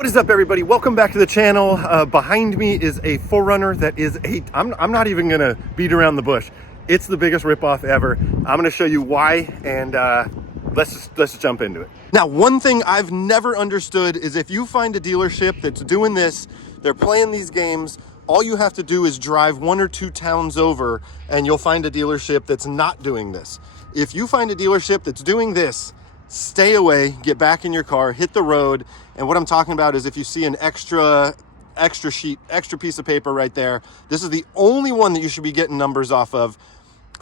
What is up, everybody? Welcome back to the channel. Behind me is a 4Runner that is I'm not even gonna beat around the bush. It's the biggest ripoff ever. I'm gonna show you why, and let's just jump into it. Now, one thing I've never understood is if you find a dealership that's doing this, they're playing these games, all you have to do is drive 1 or 2 towns over and you'll find a dealership that's not doing this. If you find a dealership that's doing this, stay away, get back in your car, hit the road. And what I'm talking about is if you see an extra piece of paper right there, this is the only one that you should be getting numbers off of.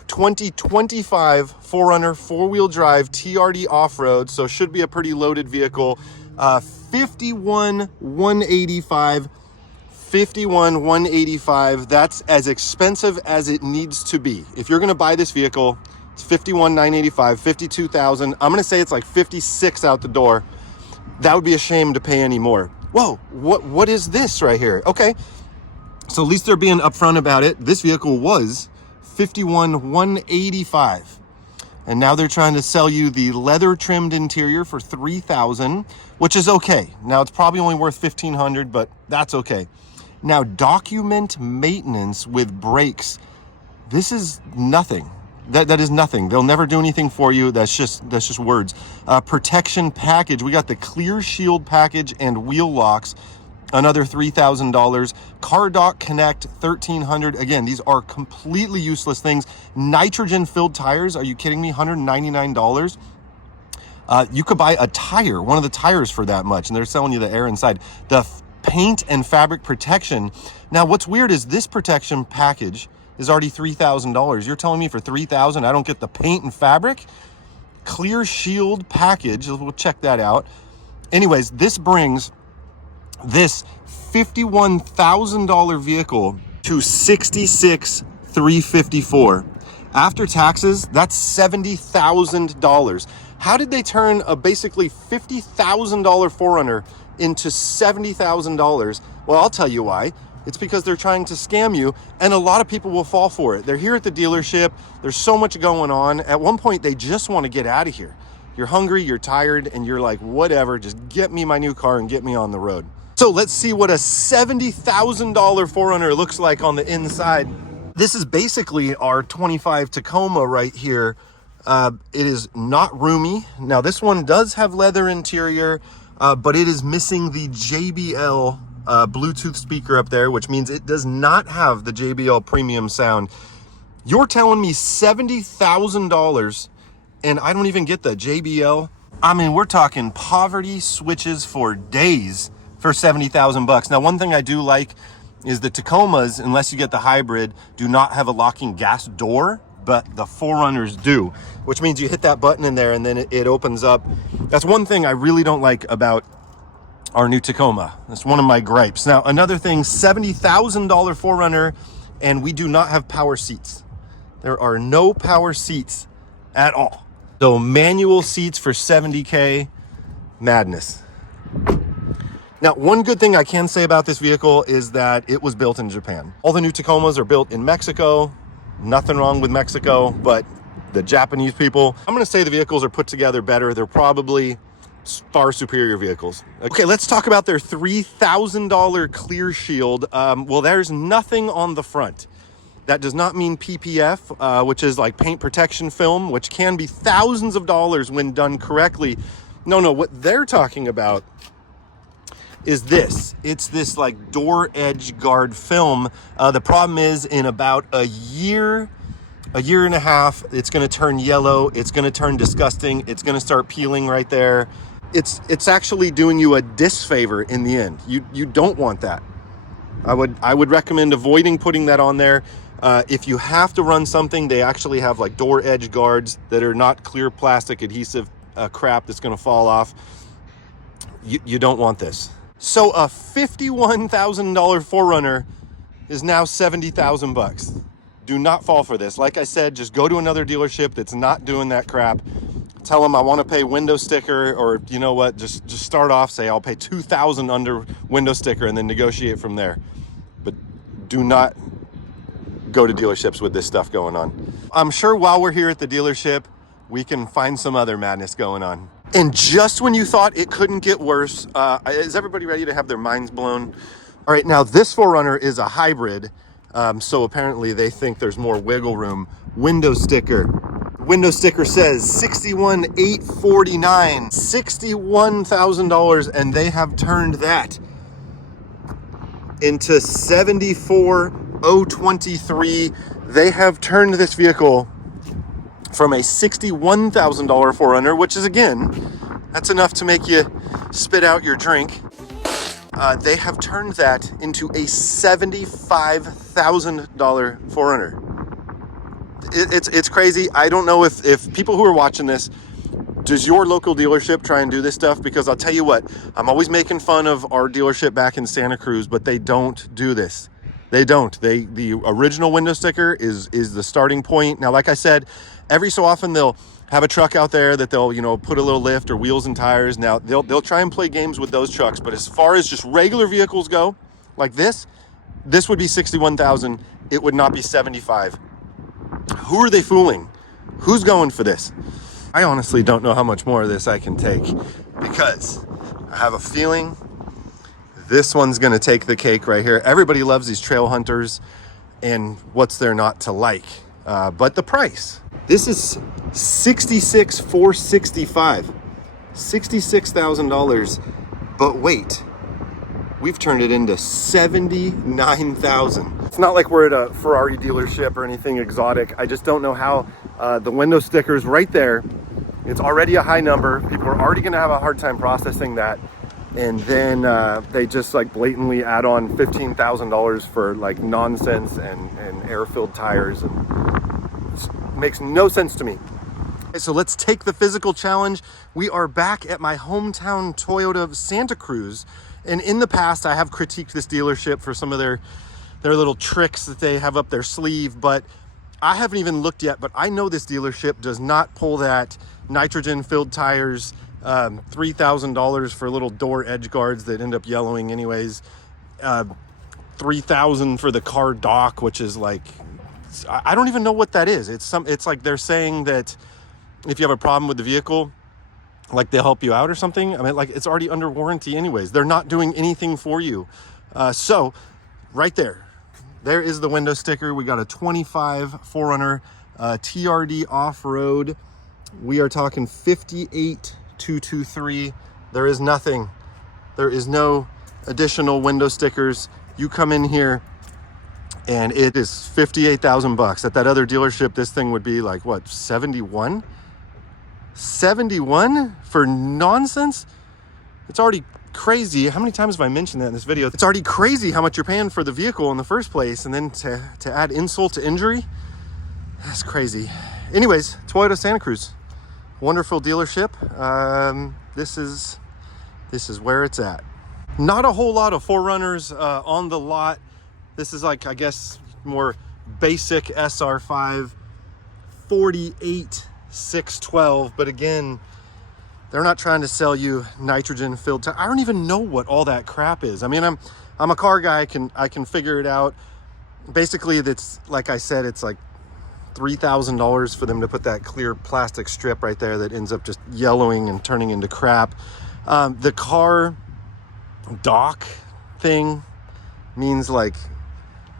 2025 4Runner 4-wheel drive TRD off-road, so should be a pretty loaded vehicle. 51,185. That's as expensive as it needs to be. If you're going to buy this vehicle, it's 51,985, 52,000. I'm going to say it's like 56 out the door. That would be a shame to pay any more. Whoa, what is this right here? Okay, so at least they're being upfront about it. This vehicle was 51,185, and now they're trying to sell you the leather trimmed interior for 3,000, which is okay. Now it's probably only worth 1,500, but that's okay. Now, document maintenance with brakes. This is nothing. That is nothing. They'll never do anything for you. That's just words. Protection package. We got the clear shield package and wheel locks, another $3,000. Car dock connect, 1,300. Again, these are completely useless things. Nitrogen filled tires. Are you kidding me? $199. You could buy a tire, one of the tires, for that much, and they're selling you the air inside. The paint and fabric protection. Now, what's weird is this protection package is already $3,000. You're telling me for $3,000 I don't get the paint and fabric? Clear shield package, we'll check that out. Anyways, this brings this $51,000 vehicle to $66,354. After taxes, that's $70,000. How did they turn a basically $50,000 4Runner into $70,000? Well, I'll tell you why. It's because they're trying to scam you, and a lot of people will fall for it. They're here at the dealership. There's so much going on. At one point, they just want to get out of here. You're hungry, you're tired, and you're like, whatever, just get me my new car and get me on the road. So let's see what a $70,000 4Runner looks like on the inside. This is basically our 25 Tacoma right here. It is not roomy. Now, this one does have leather interior, but it is missing the JBL Bluetooth speaker up there, which means it does not have the JBL premium sound. You're telling me $70,000 and I don't even get the JBL? I mean, we're talking poverty switches for days for 70,000 bucks. Now, one thing I do like is the Tacomas, unless you get the hybrid, do not have a locking gas door, but the 4Runners do, which means you hit that button in there and then it opens up. That's one thing I really don't like about our new Tacoma. That's one of my gripes. Now, another thing, $70,000 4Runner, and we do not have power seats. There are no power seats at all. So manual seats for $70K, madness. Now, one good thing I can say about this vehicle is that it was built in Japan. All the new Tacomas are built in Mexico. Nothing wrong with Mexico, but the Japanese people, I'm gonna say the vehicles are put together better. They're probably far superior vehicles. Okay, let's talk about their $3,000 clear shield. Well, there's nothing on the front. That does not mean PPF, which is like paint protection film, which can be thousands of dollars when done correctly. No, what they're talking about is this. It's this like door edge guard film. The problem is in about a year and a half, it's gonna turn yellow. It's gonna turn disgusting. It's gonna start peeling right there. It's actually doing you a disfavor in the end. You don't want that. I would recommend avoiding putting that on there. If you have to run something, they actually have like door edge guards that are not clear plastic adhesive crap that's gonna fall off. You don't want this. So a $51,000 4Runner is now 70,000 bucks. Do not fall for this. Like I said, just go to another dealership that's not doing that crap. Tell them I want to pay window sticker, or you know what, just start off, say I'll pay $2,000 under window sticker and then negotiate from there. But do not go to dealerships with this stuff going on. I'm sure while we're here at the dealership, we can find some other madness going on. And just when you thought it couldn't get worse, is everybody ready to have their minds blown? All right, now this 4Runner is a hybrid, so apparently they think there's more wiggle room. Window sticker. Window sticker says $61,849, $61,000, and they have turned that into $74,023. They have turned this vehicle from a $61,000 4Runner, which is, again, that's enough to make you spit out your drink. They have turned that into a $75,000 4Runner. It's crazy. I don't know if people who are watching this, does your local dealership try and do this stuff? Because I'll tell you what, I'm always making fun of our dealership back in Santa Cruz, but they don't do this. They don't. The original window sticker is the starting point. Now, like I said, every so often they'll have a truck out there that they'll, put a little lift or wheels and tires. Now, they'll try and play games with those trucks, but as far as just regular vehicles go, like this would be $61,000. It would not be $75,000. Who are they fooling? Who's going for this? I honestly don't know how much more of this I can take, because I have a feeling this one's going to take the cake right here. Everybody loves these trail hunters, and what's there not to like? But the price. This is $66,465, $66,000. But wait, we've turned it into $79,000. It's not like we're at a Ferrari dealership or anything exotic. I just don't know how the window stickers right there, it's already a high number. People are already going to have a hard time processing that. And then they just like blatantly add on $15,000 for like nonsense and air-filled tires. And it makes no sense to me. Okay, so let's take the physical challenge. We are back at my hometown Toyota of Santa Cruz. And in the past, I have critiqued this dealership for some of their little tricks that they have up their sleeve, but I haven't even looked yet. But I know this dealership does not pull that nitrogen-filled tires, $3,000 for little door edge guards that end up yellowing anyways, $3,000 for the car dock, which is like, I don't even know what that is. It's like they're saying that if you have a problem with the vehicle, like they'll help you out or something. I mean, like, it's already under warranty anyways. They're not doing anything for you. So right there is the window sticker. We got a 25 4Runner TRD off-road. We are talking $58,223. There is nothing. There is no additional window stickers. You come in here and it is $58,000. At that other dealership, this thing would be like, what, 71? 71 for nonsense? It's already crazy. How many times have I mentioned that in this video? It's already crazy how much you're paying for the vehicle in the first place, and then to add insult to injury, that's crazy. Anyways, Toyota Santa Cruz, wonderful dealership. This is where it's at. Not a whole lot of 4Runners on the lot. This is like, I guess, more basic SR5, 48,612. But again, they're not trying to sell you nitrogen filled tires. I don't even know what all that crap is. I mean, I'm a car guy. I can figure it out. Basically, that's, like I said, it's like $3,000 for them to put that clear plastic strip right there that ends up just yellowing and turning into crap. The car dock thing means, like,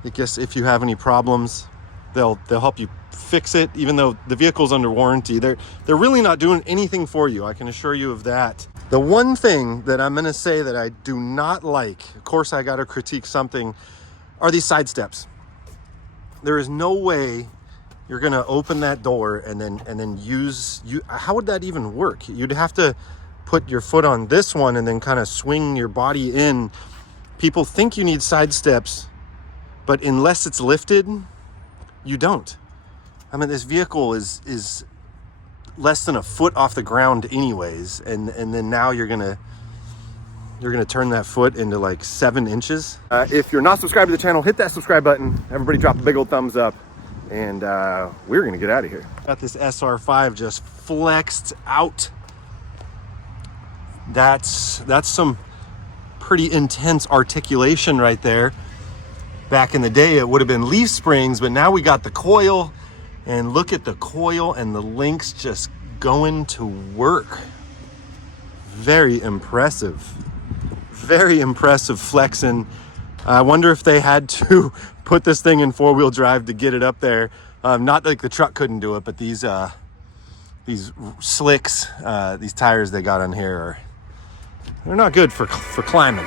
I guess if you have any problems, they'll help you fix it, even though the vehicle's under warranty. They're really not doing anything for you. I can assure you of that. The one thing that I'm going to say that I do not like, of course I got to critique something, are these side steps. There is no way you're going to open that door and then how would that even work? You'd have to put your foot on this one and then kind of swing your body in. People think you need side steps, but unless it's lifted, you don't. I mean, this vehicle is less than a foot off the ground anyways, and then now you're gonna turn that foot into like 7 inches. If you're not subscribed to the channel, hit that subscribe button. Everybody drop a big old thumbs up, and we're gonna get out of here. Got this SR5 just flexed out. That's some pretty intense articulation right there. Back in the day, it would have been leaf springs, but now we got the coil, and look at the coil and the links just going to work. Very impressive. Very impressive flexing. I wonder if they had to put this thing in four-wheel drive to get it up there. Not like the truck couldn't do it, but these slicks, these tires they got on here they're not good for climbing.